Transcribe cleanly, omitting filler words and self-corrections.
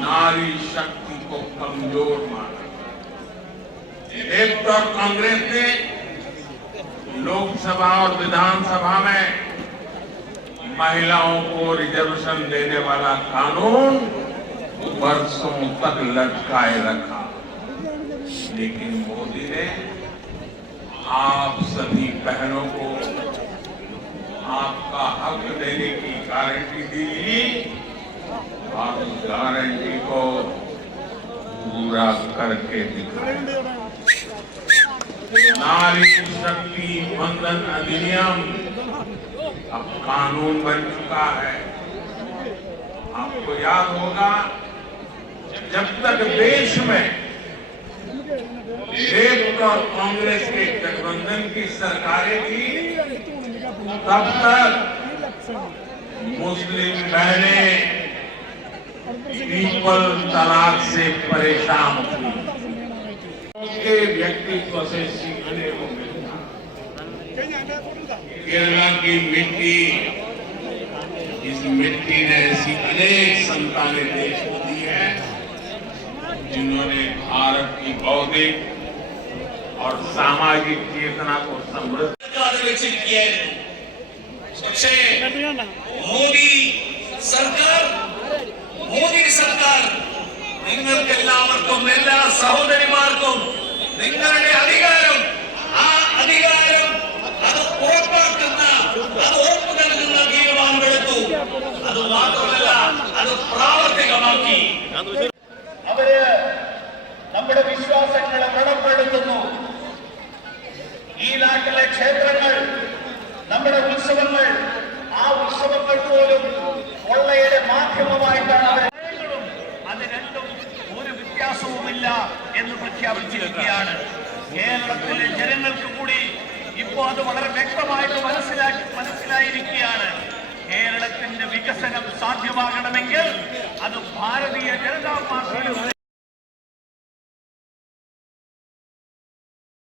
नारी शक्ति को कमजोर माना। एक तो कांग्रेस ने लोकसभा और विधानसभा में महिलाओं को रिजर्वेशन देने वाला कानून वर्षों तक लटकाए रखा, लेकिन मोदी ने आप सभी बहनों को आपका हक देने की गारंटी दी और उस गारंटी को पूरा करके दिखाया। नारी शक्ति बंधन अधिनियम अब कानून बन चुका है। आपको याद होगा, जब तक देश में लेफ्ट और कांग्रेस के गठबंधन की सरकारें थी, तब तक मुस्लिम बहनें ट्रिपल तलाक से परेशान थी। उनके व्यक्तित्व से सीखने को मिलता। केरला की मिट्टी, इस मिट्टी ने ऐसी अनेक संतानें देश को दी है, जिन्होंने भारत की बौद्धिक और सामाजिक चेतना को समृद्ध किया है। മോദി സർക്കാർ നിങ്ങൾക്ക് എല്ലാവർക്കും, എല്ലാ സഹോദരിമാർക്കും നിങ്ങളുടെ അധികാരം, ആ അധികാരം അത് ഉറപ്പാക്കുന്ന, അത് ഉറപ്പു നൽകുന്ന തീരുമാനമെടുത്തു. അത് മാത്രമല്ല, അത് പ്രാവർത്തികമാക്കി. അവര് നമ്മുടെ വിശ്വാസങ്ങളെ വ്രണപ്പെടുത്തുന്നു. ഈ നാട്ടിലെ ക്ഷേത്രങ്ങൾ, നമ്മുടെ ഉത്സവങ്ങൾ, ആ ഉത്സവങ്ങൾ പോലും കൊള്ളയുടെ മാധ്യമമായിട്ടാണ് അവർ. അത് രണ്ടും ഒരു വ്യത്യാസവുമില്ല എന്ന് പ്രഖ്യാപിച്ചിരിക്കുകയാണ്. കേരളത്തിലെ ജനങ്ങൾക്ക് കൂടി ഇപ്പോൾ അത് വളരെ വ്യക്തമായിട്ട് മനസ്സിലായിരിക്കുകയാണ്. കേരളത്തിന്റെ വികസനം സാധ്യമാകണമെങ്കിൽ അത് ഭാരതീയ ജനതാ പാർട്ടിയുടെ